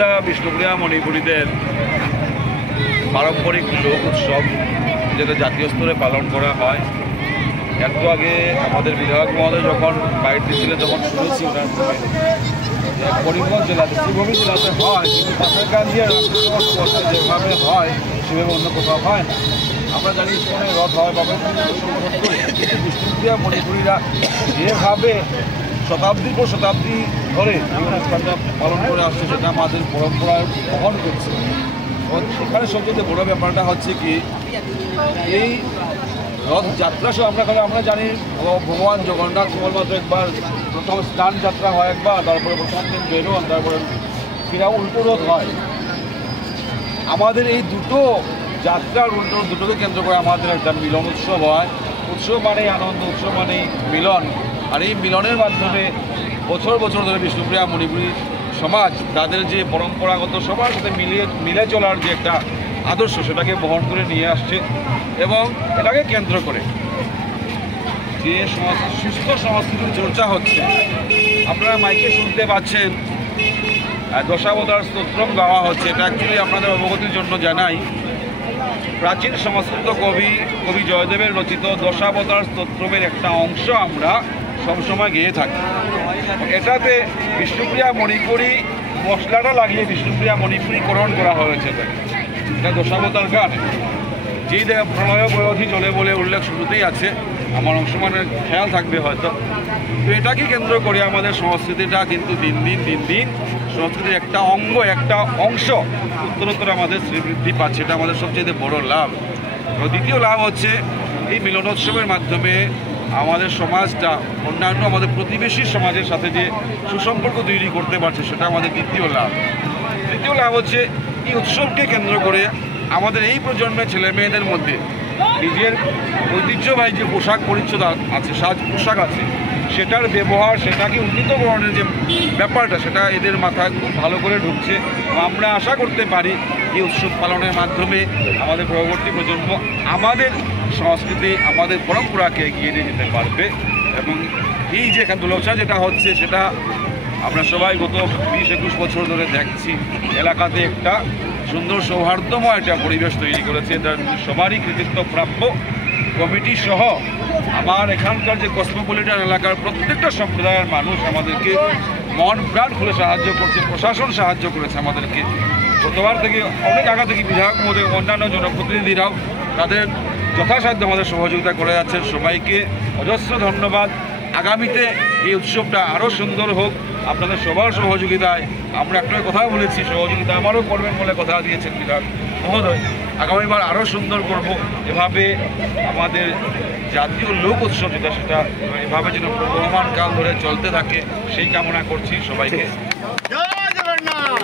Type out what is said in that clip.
রথযাত্রা বিষ্ণুপ্রিয়া মণিপুরীদের পারম্পরিক লোক উৎসব, যেটা জাতীয় স্তরে পালন করা হয়। একটু আগে আমাদের বিধায়ক মহোদয় যখন বাইরে ছিলেন, যখন শুনেছি ওনার করিমগঞ্জ জেলাতে, শ্রীভূমি জেলাতে হয়, কিন্তু পাথারকান্দিয়া যেভাবে হয় সেভাবে অন্য কোথাও হয় না। আমরা জানি সেখানে রথ হয় বাবা, কিন্তু বিষ্ণুপ্রিয়া মণিপুরীরা যেভাবে শতাব্দীর পর শতাব্দী ধরে এই অনুষ্ঠানটা পালন করে আসছে, সেটা আমাদের পরম্পরায় বহন করছে। এখানে সবচেয়ে বড় ব্যাপারটা হচ্ছে কি, এই রথযাত্রা সব আমরা জানি ভগবান জগন্নাথ কেবলমাত্র একবার প্রথম স্নান যাত্রা হয় একবার, তারপরে প্রথম দিন বেরোন, তারপরে ফিরা উল্টো রথ হয়। আমাদের এই দুটো যাত্রার উল্টো দুটোকে কেন্দ্র করে আমাদের একটা মিলন উৎসব হয়। উৎসব মানেই আনন্দ, উৎসব মানেই মিলন। আর এই মিলনের মাধ্যমে বছর বছর ধরে বিষ্ণুপ্রিয়া মণিপুরী সমাজ তাদের যে পরম্পরাগত সবার সাথে মিলে চলার যে একটা আদর্শ, সেটাকে বহন করে নিয়ে আসছে। এবং এটাকে কেন্দ্র করে যে সুস্থ সংস্কৃতির চর্চা হচ্ছে, আপনারা মাইকে শুনতে পাচ্ছেন, দশাবতার স্তোত্রম গাওয়া হচ্ছে। এটা অ্যাকচুয়ালি আপনাদের অবগতির জন্য জানাই, প্রাচীন সংস্কৃত কবি জয়দেবের রচিত দশাবতার স্তোত্রমের একটা অংশ আমরা সবসময় গেয়ে থাকি। এটাতে বিষ্ণুপ্রিয়া মণিপুরী মশলাটা লাগিয়ে বিষ্ণুপ্রিয়া মণিপুরীকরণ করা হয়েছে। এটা দশাবতার গান, যেই প্রলয় বয়ধি চলে বলে উল্লেখ শুরুতেই আছে, আমার অংশ মানে খেয়াল থাকবে হয়তো। তো এটাকে কেন্দ্র করে আমাদের সংস্কৃতিটা কিন্তু দিন দিন সংস্কৃতির একটা অঙ্গ, একটা অংশ উত্তরোত্তর আমাদের শ্রীবৃদ্ধি পাচ্ছে। এটা আমাদের সবচেয়ে বড় লাভ। তো দ্বিতীয় লাভ হচ্ছে এই মিলনোৎসবের মাধ্যমে আমাদের সমাজটা অন্যান্য আমাদের প্রতিবেশী সমাজের সাথে যে সুসম্পর্ক তৈরি করতে পারছে, সেটা আমাদের দ্বিতীয় লাভ। তৃতীয় লাভ হচ্ছে এই উৎসবকে কেন্দ্র করে আমাদের এই প্রজন্মের ছেলে মেয়েদের মধ্যে নিজের ঐতিহ্যবাহী যে পোশাক পরিচ্ছদ আছে, সাজ পোশাক আছে, সেটার ব্যবহার, সেটাকে উন্নীতকরণের যে ব্যাপারটা, সেটা এদের মাথায় খুব ভালো করে ঢুকছে। আমরা আশা করতে পারি এই উৎসব পালনের মাধ্যমে আমাদের পরবর্তী প্রজন্ম আমাদের সংস্কৃতি, আমাদের পরম্পরাকে এগিয়ে নিয়ে যেতে পারবে। এবং এই যে দোলচা যেটা হচ্ছে, সেটা আমরা সবাই গত 20-21 বছর ধরে দেখছি, এলাকাতে একটা সুন্দর সৌহার্দ্যময় একটা পরিবেশ তৈরি করেছে। এটা সবারই কৃতিত্ব প্রাপ্য। কমিটি সহ আমার এখানকার যে কসমোপলিটন এলাকার প্রত্যেকটা সম্প্রদায়ের মানুষ আমাদেরকে মন প্রাণ খুলে সাহায্য করছে, প্রশাসন সাহায্য করেছে আমাদেরকে। গতবার থেকে অনেক আগা থেকে বিধায়ক মধ্যে অন্যান্য জনপ্রতিনিধিরাও তাদের যথাসাধ্য আমাদের সহযোগিতা করে যাচ্ছেন। সবাইকে অজস্র ধন্যবাদ। আগামীতে এই উৎসবটা আরও সুন্দর হোক আপনাদের সবার সহযোগিতায়। আমরা একটা কথা বলেছি, সহযোগিতা আমারও করবেন বলে কথা দিয়েছেন বিধায়ক মহোদয়। আগামীবার আরও সুন্দর করব। এভাবে আমাদের জাতীয় লোক উৎসব যেটা, সেটা এভাবে যেন প্রবহমান কাল ধরে চলতে থাকে, সেই কামনা করছি সবাইকে। জয় জগন্নাথ।